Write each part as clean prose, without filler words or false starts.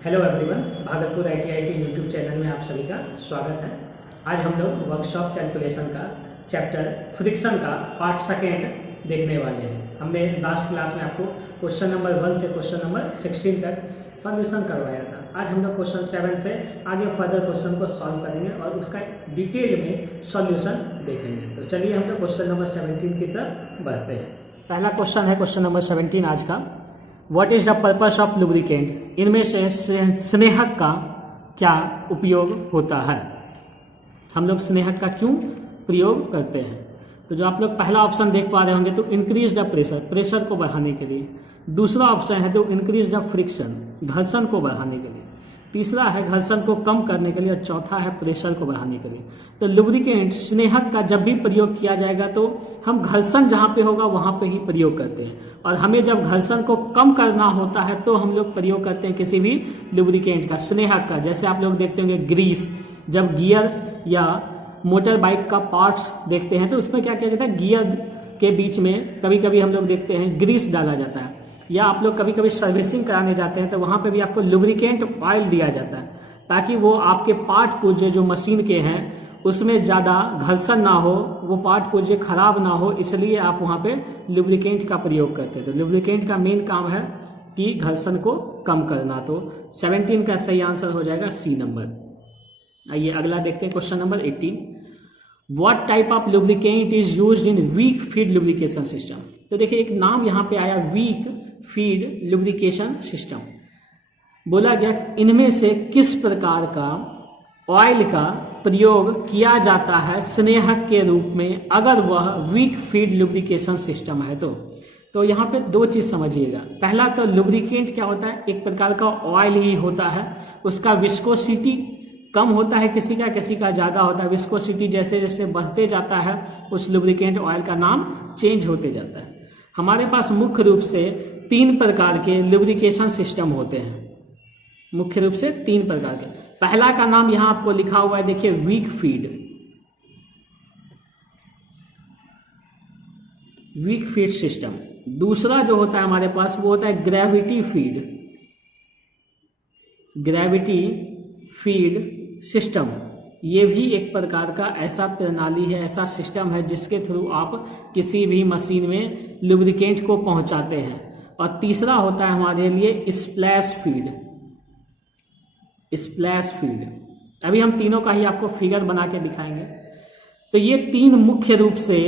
Hello everyone, Bhagalpur ITI के YouTube channel में आप सभी का स्वागत है। आज हम लोग वर्कशॉप कैलकुलेशन का चैप्टर फ्रिक्शन का पार्ट सेकेंड देखने वाले हैं। हमने लास्ट क्लास में आपको क्वेश्चन नंबर 1 से क्वेश्चन नंबर 16 तक सॉल्यूशन करवाया था। आज हम लोग क्वेश्चन 7 से आगे फर्दर क्वेश्चन को सॉल्व करेंगे और उसका डिटेल में सॉल्यूशन देखेंगे। तो चलिए हम लोग क्वेश्चन नंबर 17 की तरफ बढ़ते हैं। पहला क्वेश्चन है क्वेश्चन नंबर 17 आज का। What is the purpose of lubricant? इनमें से स्नेहक का क्या उपयोग होता है? हम लोग स्नेहक का क्यों प्रयोग करते हैं? तो जो आप लोग पहला ऑप्शन देख पा रहे होंगे तो इंक्रीज द प्रेशर को बढ़ाने के लिए। दूसरा ऑप्शन है तो इंक्रीज द फ्रिक्शन, घर्षण को बढ़ाने के लिए। तीसरा है घर्षण को कम करने के लिए और चौथा है प्रेशर को बढ़ाने के लिए। तो लुब्रिकेंट स्नेहक का जब भी प्रयोग किया जाएगा तो हम घर्षण जहाँ पे होगा वहाँ पे ही प्रयोग करते हैं, और हमें जब घर्षण को कम करना होता है तो हम लोग प्रयोग करते हैं किसी भी लुब्रिकेंट का, स्नेहक का। जैसे आप लोग देखते होंगे ग्रीस, जब गियर या मोटर बाइक का पार्ट्स देखते हैं तो उसमें क्या किया जाता है, गियर के बीच में कभी कभी हम लोग देखते हैं ग्रीस डाला जाता है, या आप लोग कभी कभी सर्विसिंग कराने जाते हैं तो वहाँ पे भी आपको लुब्रिकेंट ऑयल दिया जाता है ताकि वो आपके पार्ट पुर्जे जो मशीन के हैं उसमें ज़्यादा घर्षण ना हो, वो पार्ट पुर्जे खराब ना हो, इसलिए आप वहाँ पे लुब्रिकेंट का प्रयोग करते हैं। तो लुब्रिकेंट का मेन काम है कि घर्षण को कम करना। तो 17 का सही आंसर हो जाएगा सी नंबर। आइए अगला देखते हैं question number 18। What type of lubricant is used in wick feed lubrication system? तो देखिए एक नाम यहाँ पे आया, वीक फीड लुब्रिकेशन सिस्टम। बोला गया इनमें से किस प्रकार का ऑयल का प्रयोग किया जाता है स्नेहक के रूप में अगर वह वीक फीड लुब्रिकेशन सिस्टम है? तो यहाँ पे दो चीज समझिएगा। पहला तो लुब्रिकेंट क्या होता है, एक प्रकार का ऑयल ही होता है, उसका विस्कोसिटी कम होता है, किसी का ज़्यादा होता है। विस्कोसिटी जैसे जैसे बढ़ते जाता है उस लुब्रिकेंट ऑयल का नाम चेंज होते जाता है। हमारे पास मुख्य रूप से 3 प्रकार के लुब्रिकेशन सिस्टम होते हैं, मुख्य रूप से 3 प्रकार के। पहला का नाम यहाँ आपको लिखा हुआ है, देखिए वीक फीड सिस्टम। दूसरा जो होता है हमारे पास वो होता है ग्रेविटी फीड सिस्टम। ये भी एक प्रकार का ऐसा प्रणाली है, ऐसा सिस्टम है जिसके थ्रू आप किसी भी मशीन में लुब्रिकेंट को पहुंचाते हैं। और तीसरा होता है हमारे लिए स्प्लैश फीड। अभी हम तीनों का ही आपको फिगर बना के दिखाएंगे। तो ये 3 मुख्य रूप से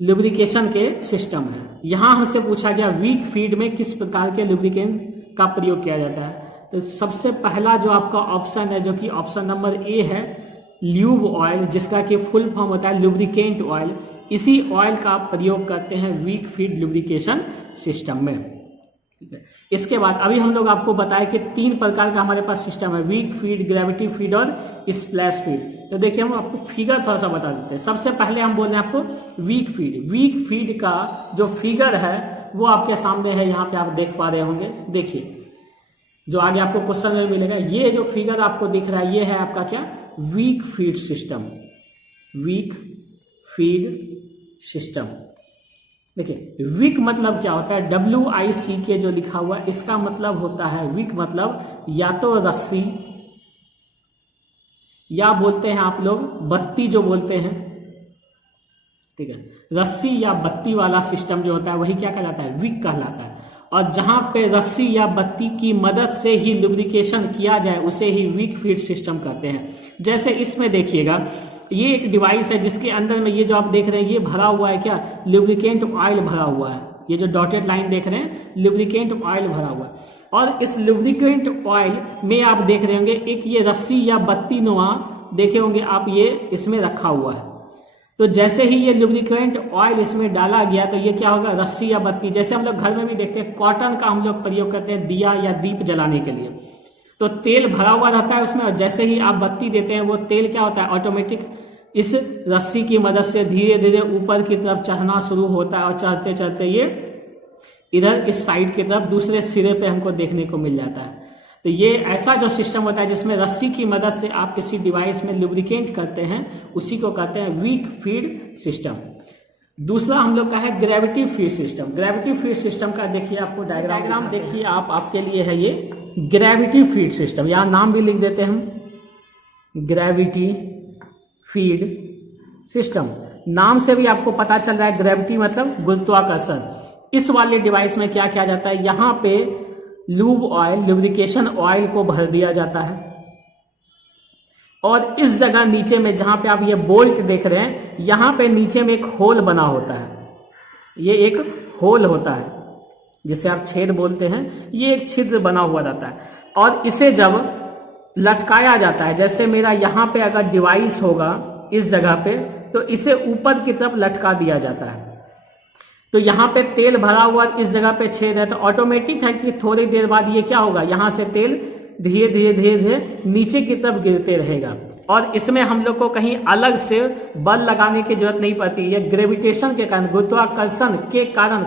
लुब्रिकेशन के सिस्टम है। यहाँ हमसे पूछा गया वीक फीड में किस प्रकार के लुब्रिकेंट का प्रयोग किया जाता है। तो सबसे पहला जो आपका ऑप्शन है, जो कि ऑप्शन नंबर ए है, ल्यूब ऑयल, जिसका कि फुल फॉर्म होता है लुब्रिकेंट ऑयल। इसी ऑयल का प्रयोग करते हैं वीक फीड लुब्रिकेशन सिस्टम में। ठीक है, इसके बाद अभी हम लोग आपको बताएं कि 3 प्रकार का हमारे पास सिस्टम है, वीक फीड, ग्रेविटी फीड और स्प्लैश फीड। तो देखिए हम आपको फिगर थोड़ा सा बता देते हैं। सबसे पहले हम बोल रहे हैं आपको वीक फीड का जो फिगर है वो आपके सामने है, यहाँ पे आप देख पा रहे होंगे। देखिए जो आगे आपको क्वेश्चन में मिलेगा, ये जो फिगर आपको दिख रहा है ये है आपका क्या, वीक फीड सिस्टम। देखिए वीक मतलब क्या होता है, WIC जो लिखा हुआ है, इसका मतलब होता है वीक मतलब या तो रस्सी, या बोलते हैं आप लोग बत्ती जो बोलते हैं। ठीक है, रस्सी या बत्ती वाला सिस्टम जो होता है वही क्या कहलाता है, वीक कहलाता है। और जहां पे रस्सी या बत्ती की मदद से ही लुब्रिकेशन किया जाए उसे ही वीक फीड सिस्टम कहते हैं। जैसे इसमें देखिएगा, ये एक डिवाइस है जिसके अंदर में ये जो आप देख रहे हैं ये भरा हुआ है क्या, लुब्रिकेंट ऑयल भरा हुआ है। ये जो डॉटेड लाइन देख रहे हैं लुब्रिकेंट ऑयल भरा हुआ है, और इस लुब्रिकेंट ऑयल में आप देख रहे होंगे एक ये रस्सी या बत्ती नुमा देखे होंगे आप, ये इसमें रखा हुआ है। तो जैसे ही ये लुब्रिकेंट ऑयल इसमें डाला गया तो ये क्या होगा, रस्सी या बत्ती, जैसे हम लोग घर में भी देखते हैं कॉटन का हम लोग प्रयोग करते हैं दिया या दीप जलाने के लिए, तो तेल भरा हुआ रहता है उसमें, और जैसे ही आप बत्ती देते हैं वो तेल क्या होता है, ऑटोमेटिक इस रस्सी की मदद से धीरे धीरे ऊपर की तरफ चढ़ना शुरू होता है, और चढ़ते चढ़ते ये इधर इस साइड की तरफ दूसरे सिरे पे हमको देखने को मिल जाता है। तो ये ऐसा जो सिस्टम होता है जिसमें रस्सी की मदद से आप किसी डिवाइस में लुब्रिकेंट करते हैं, उसी को कहते हैं वीक फीड सिस्टम। दूसरा हम लोग का है gravity feed system. Gravity feed system का देखिए आपको डायग्राम देखिए आप, आपके लिए है ये ग्रेविटी फीड सिस्टम, यहाँ नाम भी लिख देते हैं हम, ग्रेविटी फीड सिस्टम। नाम से भी आपको पता चल रहा है ग्रेविटी मतलब गुरुत्वाकर्षण। इस वाले डिवाइस में क्या किया जाता है, यहाँ पे लूब ऑयल, लुब्रिकेशन ऑयल को भर दिया जाता है और इस जगह नीचे में जहां पे आप ये बोल्ट देख रहे हैं, यहां पे नीचे में एक होल बना होता है। ये एक होल होता है जिसे आप छेद बोलते हैं, ये एक छिद्र बना हुआ रहता है और इसे जब लटकाया जाता है, जैसे मेरा यहाँ पे अगर डिवाइस होगा इस जगह पे, तो इसे ऊपर की तरफ लटका दिया जाता है। तो यहाँ पे तेल भरा हुआ इस जगह पे छेद है, तो ऑटोमेटिक है कि थोड़ी देर बाद ये क्या होगा, यहाँ से तेल धीरे धीरे धीरे धीरे नीचे की तरफ गिरते रहेगा और इसमें हम लोग को कहीं अलग से बल लगाने की जरूरत नहीं पड़ती। ये ग्रेविटेशन के कारण, गुरुत्वाकर्षण के कारण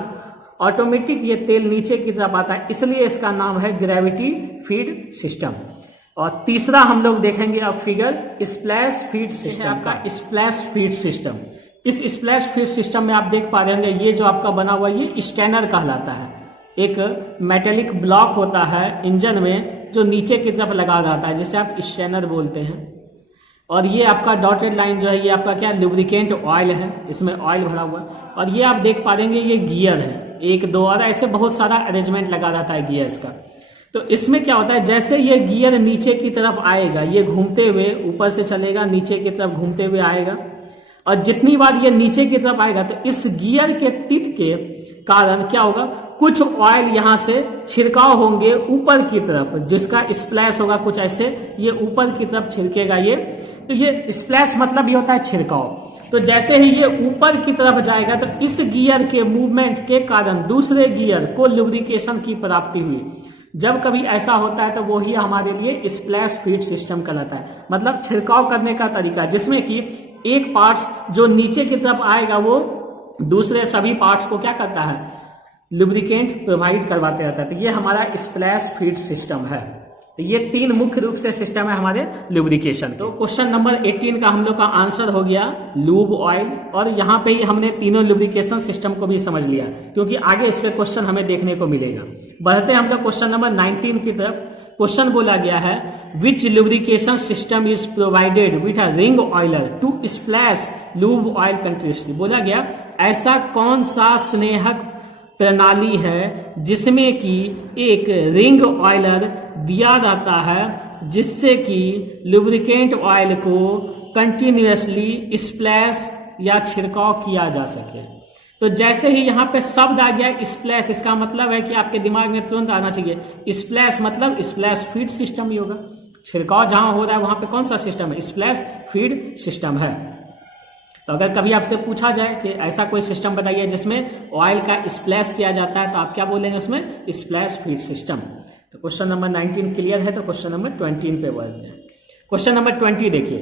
ऑटोमेटिक ये तेल नीचे की तरफ आता है, इसलिए इसका नाम है ग्रेविटी फीड सिस्टम। और तीसरा हम लोग देखेंगे अब फिगर, स्प्लैश फीड सिस्टम का। स्प्लैश फीड सिस्टम, इस स्प्लैश फीड सिस्टम में आप देख पा रहे होंगे ये जो आपका बना हुआ ये स्टैनर कहलाता है। एक मेटेलिक ब्लॉक होता है इंजन में जो नीचे की तरफ लगा रहता है, जिसे आप स्टैनर बोलते हैं। और ये आपका डॉटेड लाइन जो है ये आपका क्या, लुब्रिकेंट ऑयल है, इसमें ऑयल भरा हुआ है। और ये आप देख पा देंगे ये गियर है, 1 2 और ऐसे बहुत सारा अरेंजमेंट लगा रहता है गियर्स का। तो इसमें क्या होता है, जैसे ये गियर नीचे की तरफ आएगा, ये घूमते हुए ऊपर से चलेगा, नीचे की तरफ घूमते हुए आएगा और जितनी बार ये नीचे की तरफ आएगा तो इस गियर के टिप के कारण क्या होगा, कुछ ऑयल यहाँ से छिड़काव होंगे ऊपर की तरफ, जिसका स्प्लैश होगा कुछ ऐसे, ये ऊपर की तरफ छिड़केगा ये। तो ये स्प्लैश मतलब ये होता है छिड़काव। तो जैसे ही ये ऊपर की तरफ जाएगा तो इस गियर के मूवमेंट के कारण दूसरे गियर को लुब्रिकेशन की प्राप्ति हुई। जब कभी ऐसा होता है तो वो ही हमारे लिए स्प्लैश फीड सिस्टम कहलाता है, मतलब छिड़काव करने का तरीका, जिसमें कि एक पार्ट्स जो नीचे की तरफ आएगा वो दूसरे सभी पार्ट्स को क्या करता है, लुब्रिकेंट प्रोवाइड करवाते रहता है। तो ये हमारा स्प्लैश फीड सिस्टम है। तो ये 3 मुख्य रूप से सिस्टम है हमारे लुब्रिकेशन। तो क्वेश्चन नंबर 18 का हम लोग का आंसर हो गया लूब ऑयल, और यहाँ पे ही हमने तीनों लुब्रिकेशन सिस्टम को भी समझ लिया, क्योंकि आगे इस पे क्वेश्चन हमें देखने को मिलेगा। बढ़ते हम लोग क्वेश्चन नंबर 19 की तरफ। क्वेश्चन बोला गया है, which lubrication system is provided with a ring oiler to splash lube oil continuously. बोला गया ऐसा कौन सा स्नेहक प्रणाली है जिसमें कि एक रिंग ऑयलर दिया जाता है, जिससे कि लुब्रिकेंट ऑयल को कंटिन्यूअसली स्प्लैश या छिड़काव किया जा सके। तो जैसे ही यहाँ पे शब्द आ गया स्प्लैश, इसका मतलब है कि आपके दिमाग में तुरंत आना चाहिए स्प्लैश मतलब स्प्लैश फीड सिस्टम ही होगा। छिड़काव जहां हो रहा है वहां पे कौन सा सिस्टम है, स्प्लैश फीड सिस्टम है। तो अगर कभी आपसे पूछा जाए कि ऐसा कोई सिस्टम बताइए जिसमें ऑयल का स्प्लैश किया जाता है, तो आप क्या बोलेंगे उसमें, स्प्लैश फीड सिस्टम। तो क्वेश्चन नंबर 19 क्लियर है। तो क्वेश्चन नंबर 20 पे बढ़ते हैं। क्वेश्चन नंबर 20 देखिए,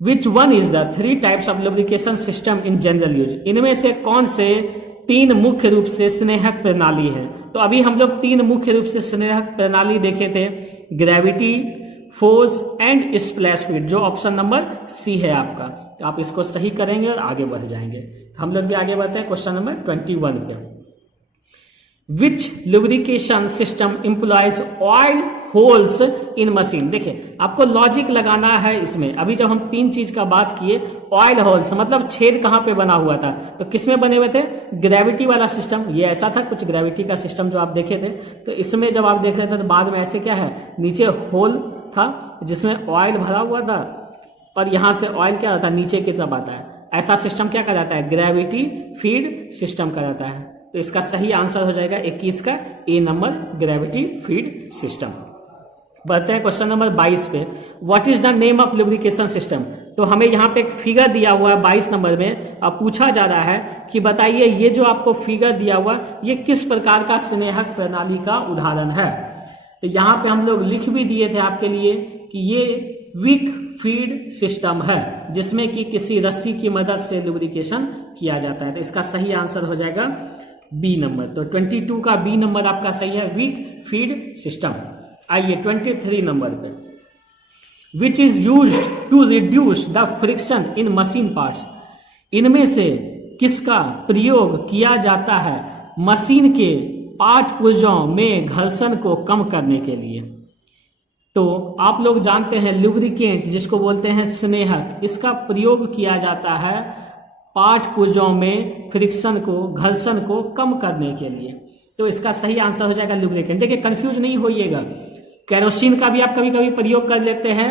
which one is the 3 types of lubrication system in general use. इनमें से कौन से 3 मुख्य रूप से स्नेहक प्रणाली है। तो अभी हम लोग 3 मुख्य रूप से स्नेहक प्रणाली देखे थे, gravity, force and splash feed, जो ऑप्शन नंबर सी है आपका। तो आप इसको सही करेंगे और आगे बढ़ जाएंगे। तो हम लोग भी आगे बढ़ते हैं क्वेश्चन नंबर 21 पे। Which lubrication system employs oil holes in machine. देखिए आपको लॉजिक लगाना है इसमें। अभी जब हम 3 चीज का बात किए, ऑयल होल्स मतलब छेद कहाँ पे बना हुआ था, तो किसमें बने हुए थे, ग्रेविटी वाला सिस्टम। ये ऐसा था कुछ ग्रेविटी का सिस्टम जो आप देखे थे। तो इसमें जब आप देख रहे थे तो बाद में ऐसे क्या है, नीचे होल था जिसमें ऑयल भरा हुआ था और यहां से ऑयल क्या होता है, नीचे की तरफ आता है। ऐसा सिस्टम क्या कहलाता है, ग्रेविटी फीड सिस्टम कहलाता है। तो इसका सही आंसर हो जाएगा 21 का ए नंबर, ग्रेविटी फीड सिस्टम। बढ़ते हैं क्वेश्चन नंबर 22 पे। What is the name of lubrication system. तो हमें यहाँ पे एक फिगर दिया हुआ है 22 नंबर में। अब पूछा जा रहा है कि बताइए ये जो आपको फिगर दिया हुआ ये किस प्रकार का स्नेहक प्रणाली का उदाहरण है। तो यहाँ पे हम लोग लिख भी दिए थे आपके लिए कि ये विक फीड सिस्टम है, जिसमें कि किसी रस्सी की मदद से लुब्रिकेशन किया जाता है। तो इसका सही आंसर हो जाएगा बी नंबर। तो 22 का बी नंबर आपका सही है, विक फीड सिस्टम। आइए 23 नंबर पे, which is use to reduce the friction in machine parts. इनमें से किसका प्रयोग किया जाता है मशीन के पाठपुर्जों में घर्षण को कम करने के लिए। तो आप लोग जानते हैं लुब्रिकेंट जिसको बोलते हैं स्नेहक, इसका प्रयोग किया जाता है पाठपुर्जों में फ्रिक्शन को, घर्षण को कम करने के लिए। तो इसका सही आंसर हो जाएगा लुब्रिकेंट। देखिए कंफ्यूज नहीं होइएगा, केरोसिन का भी आप कभी कभी प्रयोग कर लेते हैं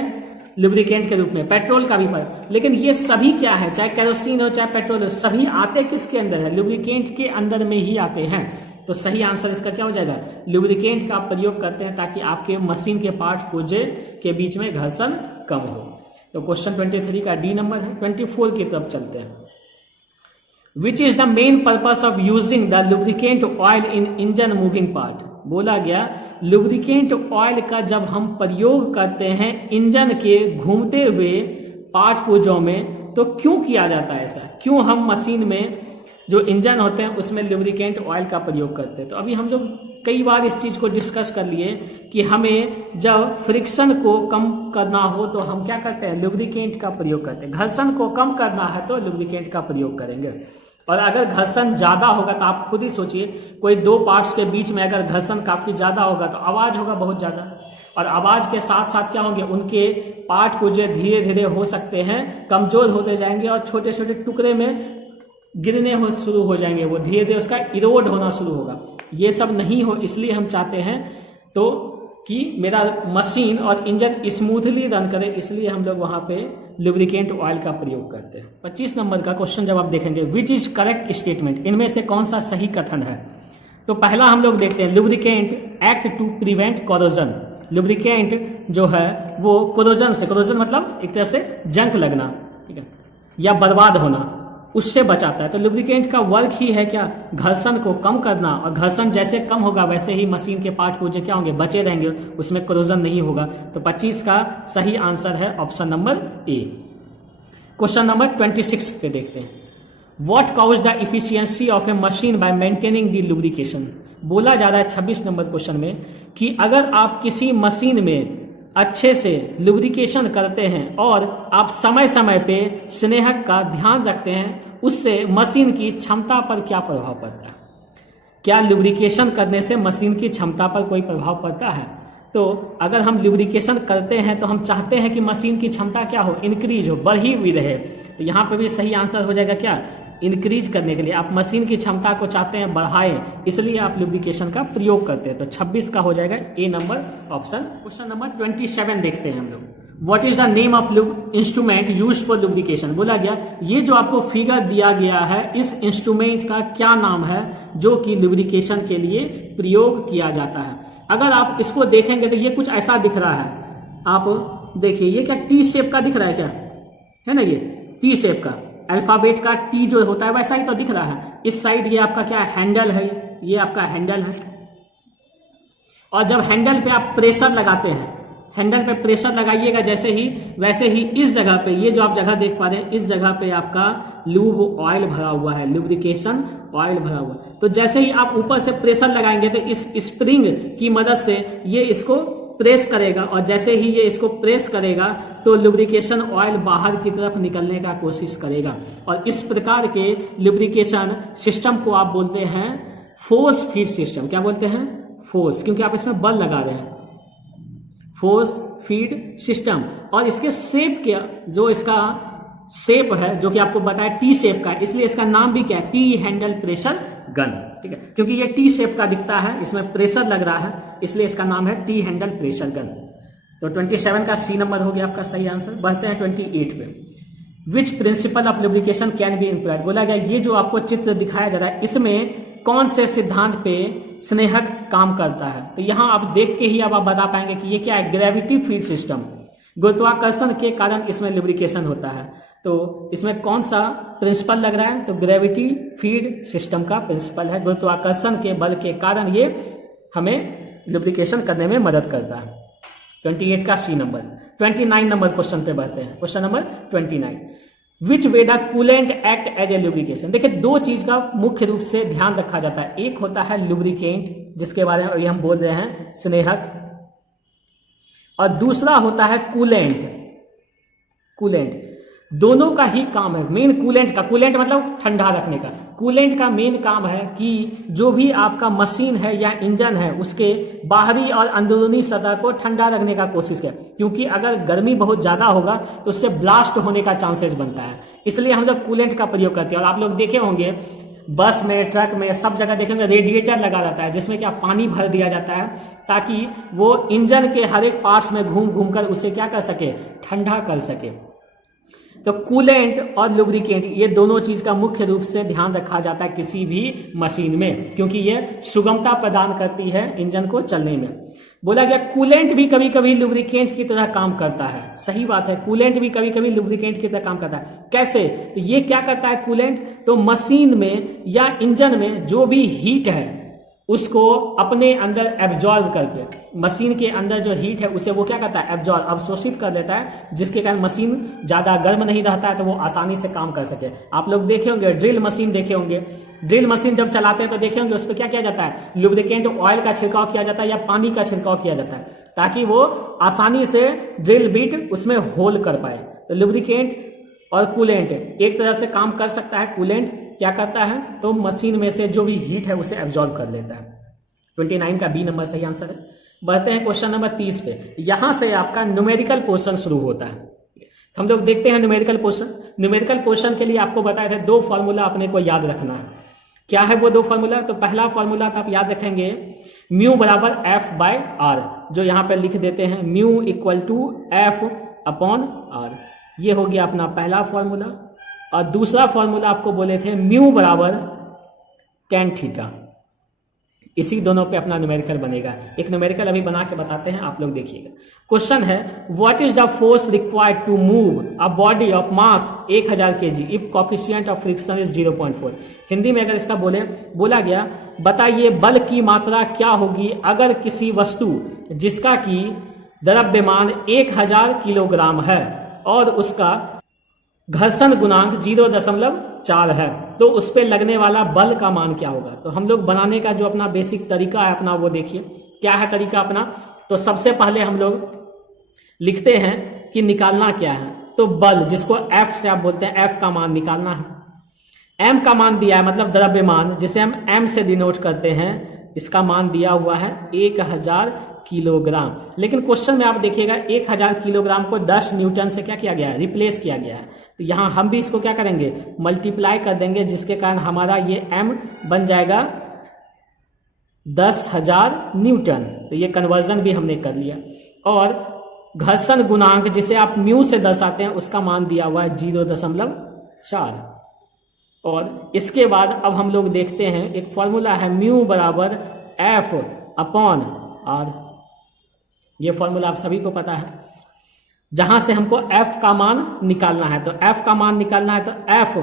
लुब्रिकेंट के रूप में, पेट्रोल का भी लेकिन ये सभी क्या है, चाहे केरोसिन हो चाहे पेट्रोल हो, सभी आते किसके अंदर है, लुब्रिकेंट के अंदर में ही आते हैं। तो सही आंसर इसका क्या हो जाएगा, लुब्रिकेंट का प्रयोग करते हैं ताकि आपके मशीन के पार्ट पुर्जे के बीच में घर्षण कम हो। तो क्वेश्चन 23 का डी नंबर है। 24 की तरफ चलते हैं। Which is the main purpose of using the lubricant oil in engine moving part. बोला गया लुब्रिकेंट ऑयल का जब हम प्रयोग करते हैं इंजन के घूमते हुए पार्ट पुर्जों में, तो क्यों किया जाता है ऐसा, क्यों हम मशीन में जो इंजन होते हैं उसमें लुब्रिकेंट ऑयल का प्रयोग करते हैं। तो अभी हम लोग कई बार इस चीज को डिस्कस कर लिए कि हमें जब फ्रिक्शन को कम करना हो तो हम क्या करते हैं, लुब्रिकेंट का प्रयोग करते हैं। घर्षण को कम करना है तो लुब्रिकेंट का प्रयोग करेंगे। और अगर घर्षण ज्यादा होगा तो आप खुद ही सोचिए, कोई दो पार्ट्स के बीच में अगर घर्षण काफी ज्यादा होगा तो आवाज होगा बहुत ज्यादा, और आवाज के साथ साथ क्या होंगे, उनके पार्ट पुर्जे धीरे धीरे हो सकते हैं कमजोर होते जाएंगे और छोटे छोटे टुकड़े में गिरने शुरू हो जाएंगे, वो धीरे धीरे उसका इरोड होना शुरू होगा। ये सब नहीं हो, इसलिए हम चाहते हैं तो कि मेरा मशीन और इंजन स्मूथली रन करे, इसलिए हम लोग वहां पे लुब्रिकेंट ऑयल का प्रयोग करते हैं। 25 नंबर का क्वेश्चन जब आप देखेंगे, विच इज करेक्ट स्टेटमेंट, इनमें से कौन सा सही कथन है। तो पहला हम लोग देखते हैं, lubricant act to prevent corrosion. Lubricant जो है वो कोरोजन से, कोरोजन मतलब एक तरह से जंग लगना, ठीक है, या बर्बाद होना, उससे बचाता है। तो लुब्रिकेंट का वर्क ही है क्या, घर्षण को कम करना, और घर्षण जैसे कम होगा वैसे ही मशीन के पार्ट पुर्जे क्या होंगे, बचे रहेंगे, उसमें कोरोजन नहीं होगा। तो 25 का सही आंसर है option number A. Question number 26 पे देखते हैं, what cause the efficiency of A machine bye maintaining the lubrication. बोला जा रहा है 26 नंबर क्वेश्चन में कि अगर आप किसी मशीन में अच्छे से लुब्रिकेशन करते हैं और आप समय समय पे स्नेहक का ध्यान रखते हैं, उससे मशीन की क्षमता पर क्या प्रभाव पड़ता है। क्या लुब्रिकेशन करने से मशीन की क्षमता पर कोई प्रभाव पड़ता है। तो अगर हम लुब्रिकेशन करते हैं तो हम चाहते हैं कि मशीन की क्षमता क्या हो, इंक्रीज हो, बढ़ी हुई रहे। तो यहाँ पे भी सही आंसर हो जाएगा क्या, इंक्रीज करने के लिए आप मशीन की क्षमता को चाहते हैं बढ़ाएं, इसलिए आप लुब्रिकेशन का प्रयोग करते हैं। तो 26 का हो जाएगा ए नंबर ऑप्शन। क्वेश्चन नंबर 27 देखते हैं हम लोग, what is the name of instrument used for lubrication. बोला गया ये जो आपको फिगर दिया गया है, इस इंस्ट्रूमेंट का क्या नाम है जो कि लुब्रिकेशन के लिए प्रयोग किया जाता है। अगर आप इसको देखेंगे तो ये कुछ ऐसा दिख रहा है, आप देखिए ये क्या टी शेप का दिख रहा है, क्या है ना, ये टी शेप का, अल्फाबेट का टी जो होता है वैसा ही तो दिख रहा है। इस साइड ये आपका क्या हैंडल है, ये आपका हैंडल है, और जब हैंडल पे आप प्रेशर लगाते हैं, हैंडल पे प्रेशर लगाइएगा जैसे ही, वैसे ही इस जगह पे, ये जो आप जगह देख पा रहे हैं, इस जगह पे आपका लूब ऑयल भरा हुआ है, लुब्रिकेशन ऑयल भरा हुआ है। तो जैसे ही आप ऊपर से प्रेशर लगाएंगे तो इस स्प्रिंग की मदद से ये इसको प्रेस करेगा, और जैसे ही ये इसको प्रेस करेगा तो लुब्रिकेशन ऑयल बाहर की तरफ निकलने का कोशिश करेगा। और इस प्रकार के लुब्रिकेशन सिस्टम को आप बोलते हैं फोर्स फीड सिस्टम। क्या बोलते हैं, फोर्स, क्योंकि आप इसमें बल लगा रहे हैं, फोर्स फीड सिस्टम। और इसके शेप क्या, जो इसका शेप है जो कि आपको बताया टी शेप का, इसलिए इसका नाम भी क्या है, टी हैंडल प्रेशर गन, ठीक है, क्योंकि ये टी शेप का दिखता है, इसमें प्रेशर लग रहा है, इसलिए इसका नाम है टी हैंडल प्रेशर गन। तो 27 का सी नंबर हो गया आपका सही आंसर। बढ़ते हैं 28 पे, which principle of lubrication can be employed. बोला गया ये जो आपको चित्र दिखाया जा रहा है, इसमें कौन से सिद्धांत पे स्नेहक काम करता है। तो यहां आप देख के ही अब आप बता पाएंगे कि ये क्या है, ग्रेविटी फीड सिस्टम, गुरुत्वाकर्षण के कारण इसमें लुब्रिकेशन होता है। तो इसमें कौन सा प्रिंसिपल लग रहा है, तो ग्रेविटी फीड सिस्टम का प्रिंसिपल है, गुरुत्वाकर्षण के बल के कारण ये हमें लुब्रिकेशन करने में मदद करता है। 28 का सी नंबर। 29 नंबर क्वेश्चन पे बढ़ते हैं, question number 29, which way the coolant act as a lubrication. देखिए दो चीज का मुख्य रूप से ध्यान रखा जाता है, एक होता है लुब्रिकेंट जिसके बारे में अभी हम बोल रहे हैं स्नेहक, और दूसरा होता है कूलेंट। कूलेंट दोनों का ही काम है। मेन कूलेंट का, कूलेंट मतलब ठंडा रखने का, कूलेंट का मेन काम है कि जो भी आपका मशीन है या इंजन है उसके बाहरी और अंदरूनी सतह को ठंडा रखने का कोशिश करें, क्योंकि अगर गर्मी बहुत ज़्यादा होगा तो उससे ब्लास्ट होने का चांसेस बनता है। इसलिए हम लोग कूलेंट का प्रयोग करते हैं। और आप लोग देखे होंगे बस में, ट्रक में, सब जगह देखेंगे रेडिएटर लगा रहता है जिसमें क्या पानी भर दिया जाता है ताकि वो इंजन के हर एक पार्ट्स में घूम घूम कर उसे क्या कर सके, ठंडा कर सके। तो कूलेंट और लुब्रिकेंट ये दोनों चीज का मुख्य रूप से ध्यान रखा जाता है किसी भी मशीन में, क्योंकि ये सुगमता प्रदान करती है इंजन को चलने में। बोला गया कूलेंट भी कभी कभी लुब्रिकेंट की तरह काम करता है। सही बात है, कूलेंट भी कभी कभी लुब्रिकेंट की तरह काम करता है। कैसे? तो ये क्या करता है कूलेंट, तो मशीन में या इंजन में जो भी हीट है उसको अपने अंदर एब्जॉर्ब करके, मशीन के अंदर जो हीट है उसे वो क्या करता है, एब्जॉर्ब, अवशोषित कर लेता है, जिसके कारण मशीन ज्यादा गर्म नहीं रहता है तो वो आसानी से काम कर सके। आप लोग देखे होंगे ड्रिल मशीन देखे होंगे, ड्रिल मशीन जब चलाते हैं तो देखे होंगे उस पर क्या किया जाता है, लुब्रिकेंट ऑयल का छिड़काव किया जाता है या पानी का छिड़काव किया जाता है ताकि वो आसानी से ड्रिल बिट उसमें होल कर पाए। तो लुब्रिकेंट और कूलेंट एक तरह से काम कर सकता है। कूलेंट क्या करता है, तो मशीन में से जो भी हीट है उसे एब्जॉर्ब कर लेता है। 29 का बी नंबर सही आंसर है। बढ़ते हैं क्वेश्चन नंबर 30 पे। यहां से आपका न्यूमेरिकल पोर्शन शुरू होता है। तो हम लोग देखते हैं न्यूमेरिकल पोर्शन। न्यूमेरिकल पोर्शन के लिए आपको बताए थे दो फॉर्मूला अपने को याद रखना है। क्या है वो दो फॉर्मूला? तो पहला फॉर्मूला तो आप याद रखेंगे म्यू बराबर एफ बाय आर, जो यहां पर लिख देते हैं mu equal to F upon R. ये हो गया अपना पहला फॉर्मूला। और दूसरा फॉर्मूला आपको बोले थे म्यू बराबर टेन थीटा। इसी दोनों पे अपना न्यूमेरिकल बनेगा। एक न्यूमेरिकल अभी बना के बताते हैं, आप लोग देखिएगा। क्वेश्चन है what is the force required to move a body of mass 1000 kg if coefficient of friction is 0.4। Hindi में अगर इसका बोला गया बताइए बल की मात्रा क्या होगी अगर किसी वस्तु जिसका कि द्रव्यमान 1000 किलोग्राम है और उसका घर्षण गुणांक 0.4 है, तो उस पर लगने वाला बल का मान क्या होगा। तो हम लोग बनाने का जो अपना बेसिक तरीका है अपना वो देखिए क्या है तरीका अपना। तो सबसे पहले हम लोग लिखते हैं कि निकालना क्या है, तो बल जिसको F से आप बोलते हैं, F का मान निकालना है। M का मान दिया है मतलब द्रव्यमान, जिसे हम M से डिनोट करते हैं, इसका मान दिया हुआ है 1000 किलोग्राम। लेकिन क्वेश्चन में आप देखिएगा 1000 किलोग्राम को 10 न्यूटन से क्या किया गया है, रिप्लेस किया गया है। तो यहां हम भी इसको क्या करेंगे, मल्टीप्लाई कर देंगे, जिसके कारण हमारा ये m बन जाएगा 10,000 न्यूटन। तो ये कन्वर्जन भी हमने कर लिया। और घर्षण गुणांक जिसे आप म्यू से दर्शाते हैं उसका मान दिया हुआ है 0.4। और इसके बाद अब हम लोग देखते हैं एक फॉर्मूला है म्यू बराबर एफ अपॉन आर। ये फॉर्मूला आप सभी को पता है, जहां से हमको f का मान निकालना है। तो f का मान निकालना है तो f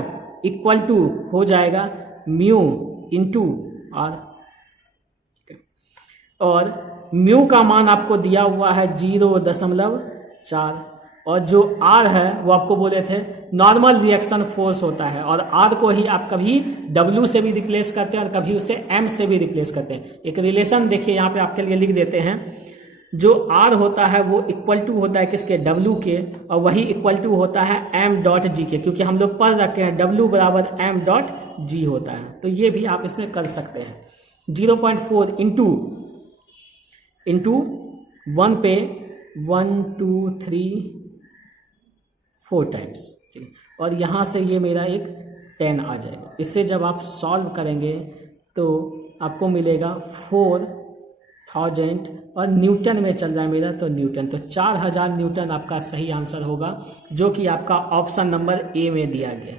इक्वल टू हो जाएगा म्यू इंटू आर। और म्यू का मान आपको दिया हुआ है 0.4 और जो R है वो आपको बोले थे नॉर्मल रिएक्शन फोर्स होता है। और R को ही आप कभी W से भी रिप्लेस करते हैं और कभी उसे M से भी रिप्लेस करते हैं। एक रिलेशन देखिए यहाँ पे आपके लिए लिख देते हैं, जो R होता है वो इक्वल टू होता है किसके, W के, और वही इक्वल टू होता है m.g के, क्योंकि हम लोग पढ़ रखे हैं W बराबर m.g होता है। तो ये भी आप इसमें कर सकते हैं। 0.4 इंटू 1 पे 1 2 3 4 टाइम्स, और यहाँ से ये मेरा एक 10 आ जाएगा। इससे जब आप सॉल्व करेंगे तो आपको मिलेगा 4000 और न्यूटन में चल रहा है मेरा, तो न्यूटन, तो 4000 न्यूटन आपका सही आंसर होगा, जो कि आपका ऑप्शन नंबर ए में दिया गया।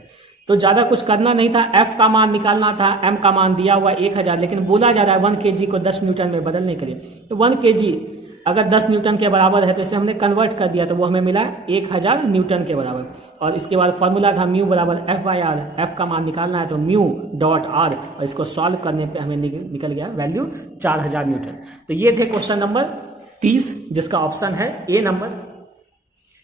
तो ज़्यादा कुछ करना नहीं था, F का मान निकालना था, M का मान दिया हुआ 1000, लेकिन बोला जा रहा है 1 kg को 10 न्यूटन में बदलने के लिए। तो 1 kg अगर 10 न्यूटन के बराबर है तो इसे हमने कन्वर्ट कर दिया, तो वो हमें मिला 1000 न्यूटन के बराबर। और इसके बाद फॉर्मूला था म्यू बराबर एफ बाई आर। एफ का मान निकालना है तो म्यू डॉट आर, और इसको सॉल्व करने पे हमें निकल गया वैल्यू 4000 न्यूटन। तो ये थे क्वेश्चन नंबर 30, जिसका ऑप्शन है ए नंबर।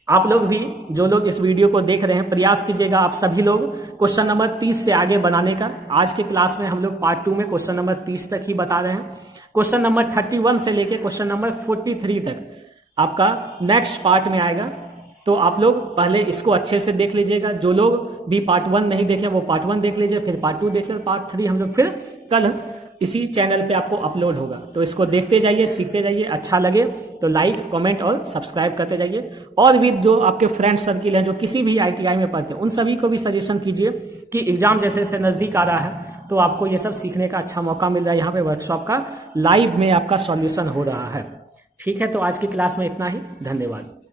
आप लोग भी, जो लोग इस वीडियो को देख रहे हैं, प्रयास कीजिएगा आप सभी लोग क्वेश्चन नंबर 30 से आगे बनाने का। आज के क्लास में हम लोग पार्ट 2 में क्वेश्चन नंबर 30 तक ही बता रहे हैं। क्वेश्चन नंबर 31 से लेके क्वेश्चन नंबर 43 तक आपका नेक्स्ट पार्ट में आएगा। तो आप लोग पहले इसको अच्छे से देख लीजिएगा। जो लोग भी पार्ट 1 नहीं देखे वो पार्ट 1 देख लीजिए, फिर पार्ट 2 देखें और पार्ट 3 हम लोग फिर कल इसी चैनल पे आपको अपलोड होगा। तो इसको देखते जाइए, सीखते जाइए। अच्छा लगे तो लाइक, कमेंट और सब्सक्राइब करते जाइए। और भी जो आपके फ्रेंड सर्किल हैं जो किसी भी ITI में पढ़ते हैं उन सभी को भी सजेशन कीजिए कि एग्जाम जैसे जैसे नज़दीक आ रहा है तो आपको ये सब सीखने का अच्छा मौका मिल रहा है। यहाँ पे वर्कशॉप का लाइव में आपका सॉल्यूशन हो रहा है। ठीक है, तो आज की क्लास में इतना ही। धन्यवाद।